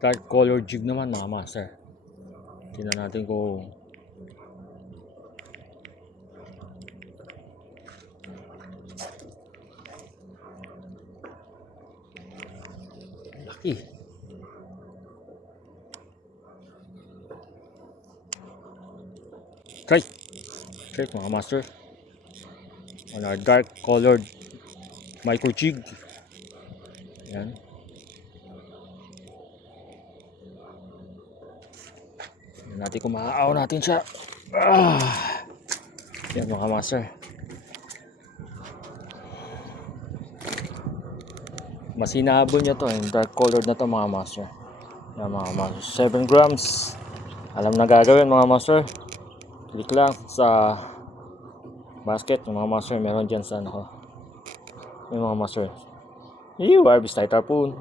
dark color jig naman mga master. Tingnan natin kung laki. Check mga master. On our dark colored micro jig. Yan. Tingnan natin kung maaaw natin siya. Yan mga master. Mas hinahabol niya to, yung dark colored na to mga master. Yan mga master. 7 grams. Alam na gagawin mga master. Click lang sa basket yung mga master. Meron dyan sa ano. Yung mga master. Harvest Tight Harpoon.